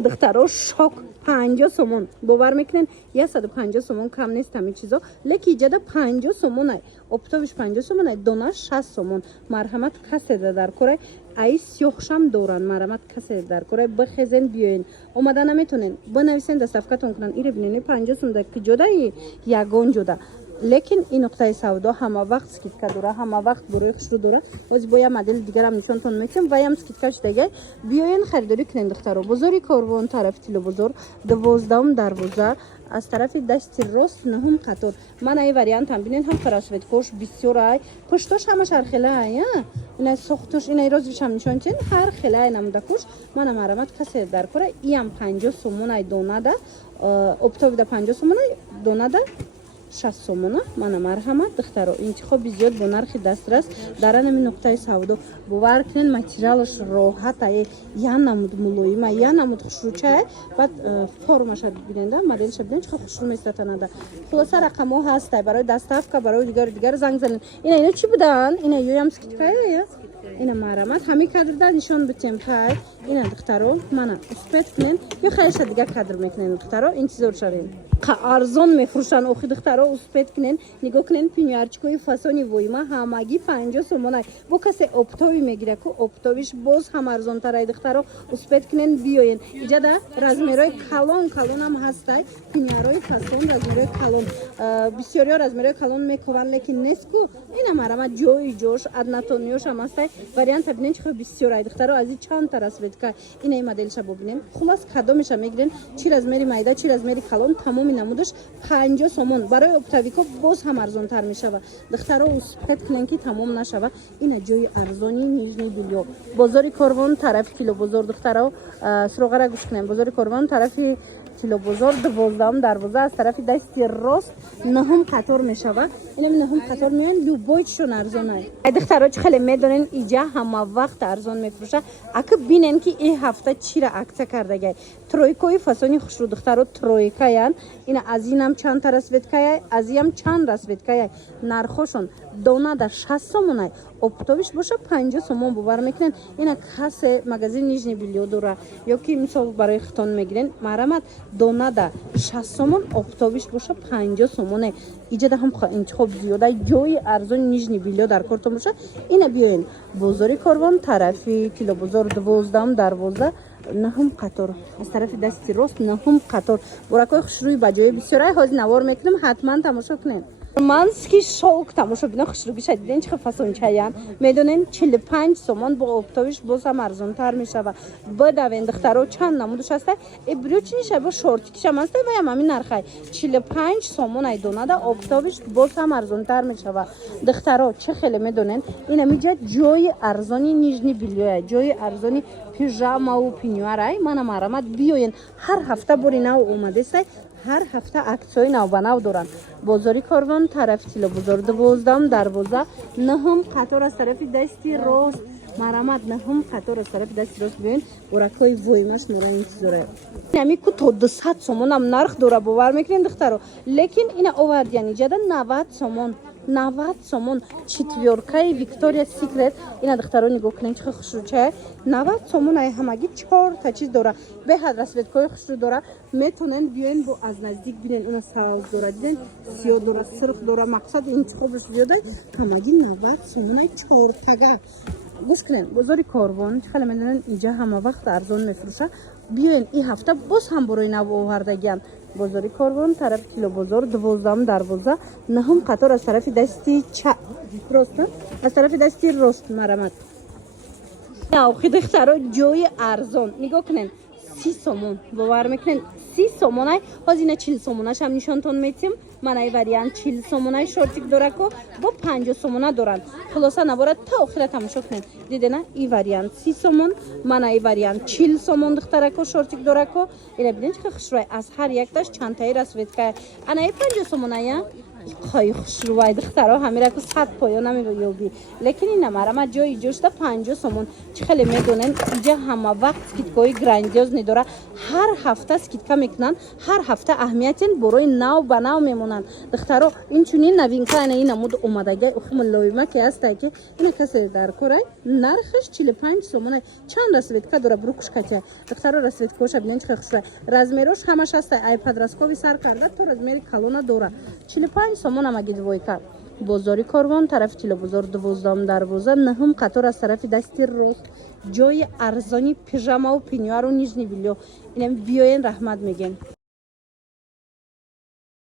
دخترها شok 50 سومون باور میکنین 150 سومون کم نیست همین چیزا لیکی جدا 50 سومون ای اپتوبش 50 سومون ای دونه 60 سومون مرحمت کسی در کره ای سیخشم دوران مرحمت کسی در کره بخزین بیاین اومدن نمیتونین بنویسین در صفحتون کنن ایره ببینین 50 سوم در جدا یگان جدا لیکن این نقطه سودا همه وقت سکیتکا دوره همه وقت بروی خشرو دوره از باید مدل دیگر هم نشانتون میکنم و هم سکیتکاش دیگه بیاین خریداری کنین دخترو بزرگی کاروان طرف تیلو بزرگ 12 دروازه از طرف دست راست نهم قطار من ای وریانت هم بینین هم فراسویت کوش بسیار ای پشتش همش هر خیلی این ساختش این ایراز بیشم نشانتین هر خیلی نموده کوش من مرامت کسی در کره ای 50 سومون ای دونه ده اپتوب ده 50 سومون ای دونه ده 60 سومونه من مرحمت دخترو انتخاب زیاد با نرخ دسترس در این نقطه سودا باور کنین ماتریالش راحت ای یا نمود ملایم یا نمود خوشروچه بعد فرمش ببینید مدلش ببینید چه خوشرو میستانه خلاص رقم ها هست برای دستافکا برای دیگر زنگ زدن اینا چی بودن اینا یویم سکیتکای اینا مرحمت همین کادر داد نشون بدیم پای اینا دخترو من اسپت کنین یا خیلی دیگه کادر میکنین دخترو انتظار شوین ارزان میفروشن اوخی دخترها اسپت کنین نگاه کنین پینیارچکوی فاسونی ویما همگی 50 سومون بو کسی اپتوی میگیره که اپتویش باز هم ارزان تر دخترها اسپت کنین بیاین اینجا ده رزمیرای کلون هم هستای پینیارای فاسون رزمیرای کلون بسیاری ها رزمیرای کلون میکوان لیکن نیست کو اینا مرامت جوی جوش ادناتونیوش هم هستای وریانت ببینین چه بسیار دخترها از این چند تا اسپت که اینا این مدلش ببینین خلاص کدومش میگیرین چی رزمیری مایدا چی رزمیری کلون تمام نمودش 50 سومون برای اپتاویکو باز هم ارزان تر میشه و دخترها اسپت کنن که تمام نشه و این جای ارزانی نیجنی بیلیو بازار کاروان طرف کیلو بازار دخترها سروغه را گوش کنن بازار کاروان طرف کیلو بازار 12 دروازه از طرف دست راست نهم قطار میشه و اینا نهم قطار میان دو بویتشون ارزانه دخترها چه خیلی میدونن اینجا همه وقت ارزان میفروشه اگه بینن که این هفته چی را عکس کرده ترویکوی فاسونی خوشرو دخترها ترویکایان این از اینم چند تا رسویتکای از اینم چند رسویتکای نرخشون دونه در 60 سومونه اپتوبش باشه 50 سومون باور میکنن اینا کس مغازین نیجنی بیلیو دوره یا که مثلا برای ختان میگیرن مرامت دونه در 60 سومون اپتوبش باشه 50 سومونه اینجا ده هم انتخاب زیاده جای ارزان نیجنی بیلیو در کارتون باشه اینا بیاین بازاری کاروان طرفی کیلو بازار 12 دروازه نهم قطار از طرف دستی راست نهم قطار برکای خوشروی بجای بسیاری های نوار میکنم حتما تماشا کنین منسکی شوک تماشا بینه خوشرو بیشه دیدین چه فاسون چایان میدونین 45 سومون با اپتوبش باز هم ارزان تر میشه و بدوین دخترها چند نمودش هسته بروچ نیشه با شورتی کشم هسته و هم همین نرخه 45 سومون ای دونه ده اپتوبش باز هم ارزان تر میشه و دخترها چه خیلی میدونین این میجه جای ارزانی نیجنی بیلیوه جای ارزانی پیژاما و پینیوارای من مرامت بیاین هر هفته بری نو اومده سای هر هفته عکسای نو به نو دارن بازاری کاروان طرف کیلو بازار 12 دروازه نهم قطار از طرف دستی راست مرامت نهم قطار از طرف دستی راست بیاین برکای ویمش نورا انتظاره نمی کو تا 200 سومون هم نرخ دوره باور میکنین دخترو لیکن این آورد یعنی جدا 90 سومون 90 سومون چتویورکای ویکتوریا سیکرت اینا دخترها نگاه کنین چه خوشروچه 90 سومون ای همگی 4 تا چیز داره به حد رسویتکای خوشرو داره میتونن بیاین با از نزدیک ببینین اون ساز داره دیدن سیاه داره سرخ داره مقصد انتخابش زیاده همگی 90 سومون ای 4 تا گوش کنین بازار کاروان خیلی میدونن اینجا همه وقت ارزان میفروشه بیاین این هفته باز هم برای نو آوردگیان بازاری کاروان طرف کیلو بازار 12 دروازه نهم قطار از طرف دستی راست از طرف دستی راست مرامت اوخی دخترها جای ارزان نگاه کنین 30 سومون باور میکنین 30 سومونای هزینه 40 سوموناش هم نشانتون میتیم من ای وریانت 40 سومونای شورتیک داره کو با 50 سومونا دارن خلاصا نبارد تا آخر تماشا کنین دیدین ای وریانت 30 سومون من ای وریانت 40 سومون دختره کو شورتیک داره کو اینا ببینید که خوشروی از هر یک داش چند تایی رسوید که انا ای 50 سومونای خواهی خوش رو باید دخترها همیشه که 100 پایان نمی‌یابی لیکن این مرا جای جوشتا 50 سومون چه خیلی میدونن اینجا همه وقت سکیتکای گراندیوز نداره هر هفته سکیتکا میکنن هر هفته اهمیتین برای نو به نو میمونن دخترها این چونین نوینکا این نمود اومدگی اخم لایما که هست که اینا کسی در کره نرخش 45 سومونه چند رسویدکا داره بروکش کچه دخترها رسویدکاش ببینن چه خوشه رزمیروش همش هست آیپاد راسکوی سر کرده تو رزمیری کالونا داره 45 سومون هم اگه دویکا بازاری کاروان طرف تلویزور 12 دروازه نهم قطار از طرف دستی روز جای ارزانی پیژاما و پینیوار و نیجنی بیلیو اینم بیاین رحمت میگن